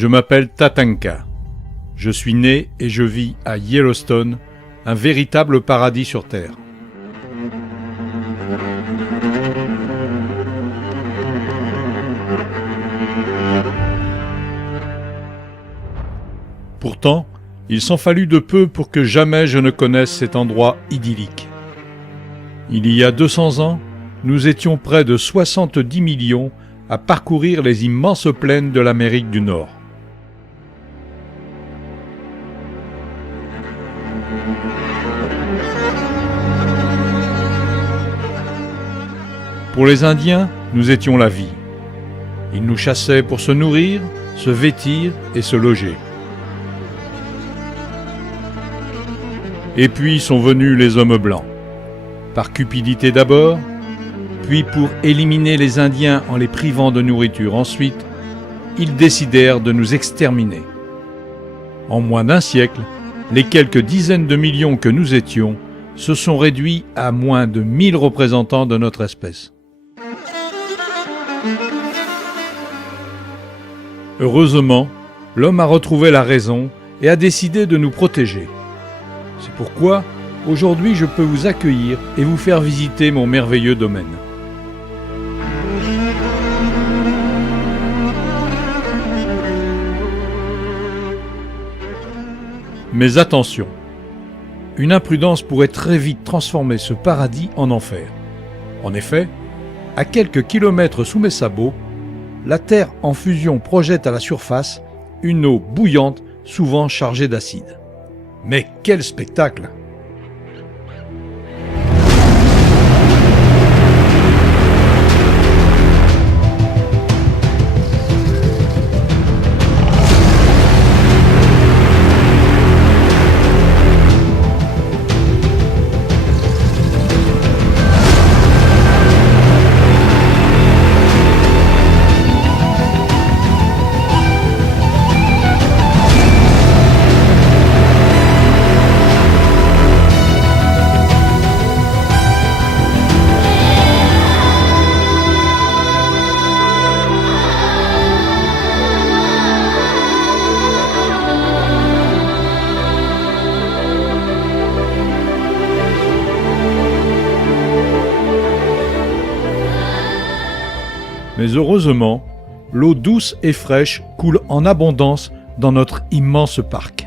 Je m'appelle Tatanka. Je suis né et je vis à Yellowstone, un véritable paradis sur Terre. Pourtant, il s'en fallut de peu pour que jamais je ne connaisse cet endroit idyllique. Il y a 200 ans, nous étions près de 70 millions à parcourir les immenses plaines de l'Amérique du Nord. Pour les Indiens, nous étions la vie. Ils nous chassaient pour se nourrir, se vêtir et se loger. Et puis sont venus les hommes blancs. Par cupidité d'abord, puis pour éliminer les Indiens en les privant de nourriture ensuite, ils décidèrent de nous exterminer. En moins d'un siècle, les quelques dizaines de millions que nous étions se sont réduits à moins de 1000 représentants de notre espèce. Heureusement, l'homme a retrouvé la raison et a décidé de nous protéger. C'est pourquoi, aujourd'hui, je peux vous accueillir et vous faire visiter mon merveilleux domaine. Mais attention, une imprudence pourrait très vite transformer ce paradis en enfer. En effet, à quelques kilomètres sous mes sabots, la terre en fusion projette à la surface une eau bouillante, souvent chargée d'acide. Mais quel spectacle! Mais heureusement, l'eau douce et fraîche coule en abondance dans notre immense parc.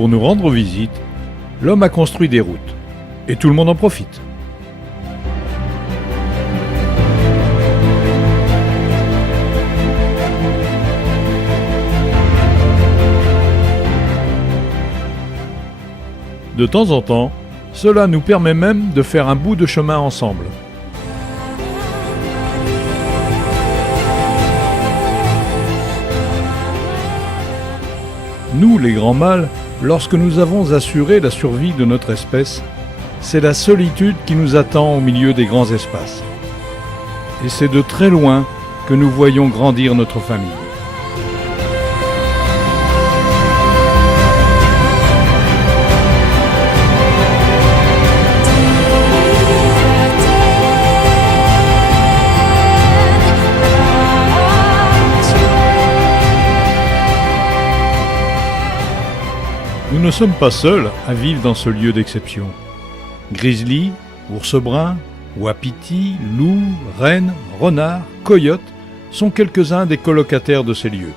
Pour nous rendre visite, l'homme a construit des routes, et tout le monde en profite. De temps en temps, cela nous permet même de faire un bout de chemin ensemble. Nous, les grands mâles, lorsque nous avons assuré la survie de notre espèce, c'est la solitude qui nous attend au milieu des grands espaces. Et c'est de très loin que nous voyons grandir notre famille. Nous ne sommes pas seuls à vivre dans ce lieu d'exception. Grizzly, ours brun, wapiti, loup, renne, renard, coyote sont quelques-uns des colocataires de ces lieux.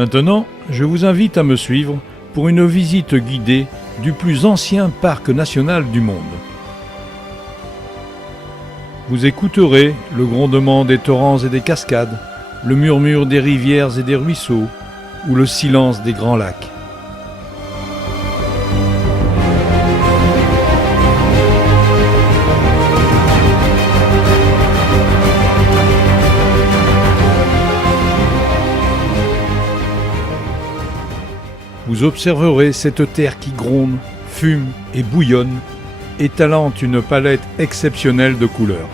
Maintenant, je vous invite à me suivre pour une visite guidée du plus ancien parc national du monde. Vous écouterez le grondement des torrents et des cascades, le murmure des rivières et des ruisseaux, ou le silence des grands lacs. Vous observerez cette terre qui gronde, fume et bouillonne, étalant une palette exceptionnelle de couleurs.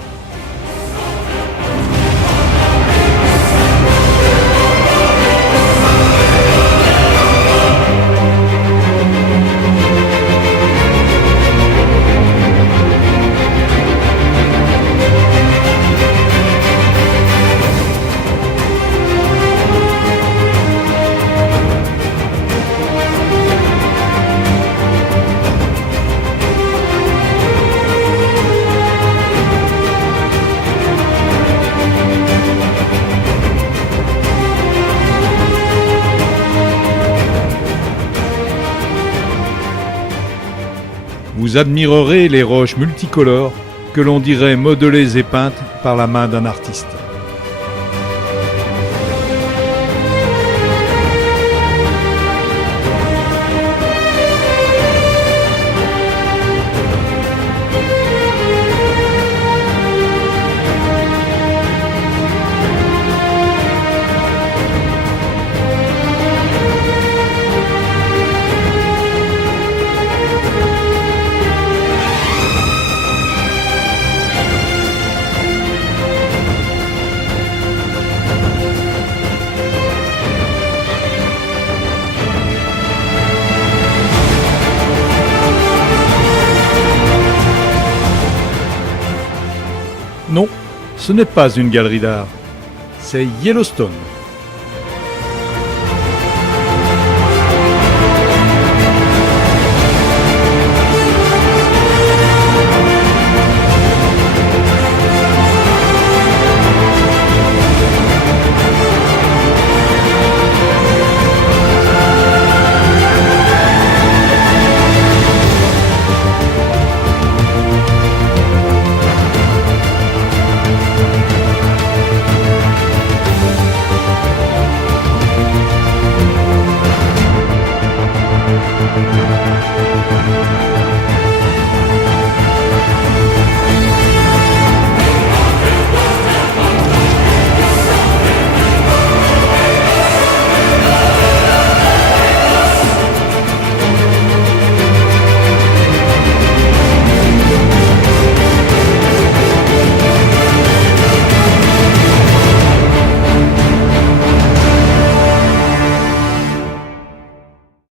Vous admirerez les roches multicolores que l'on dirait modelées et peintes par la main d'un artiste. Non, ce n'est pas une galerie d'art, c'est Yellowstone.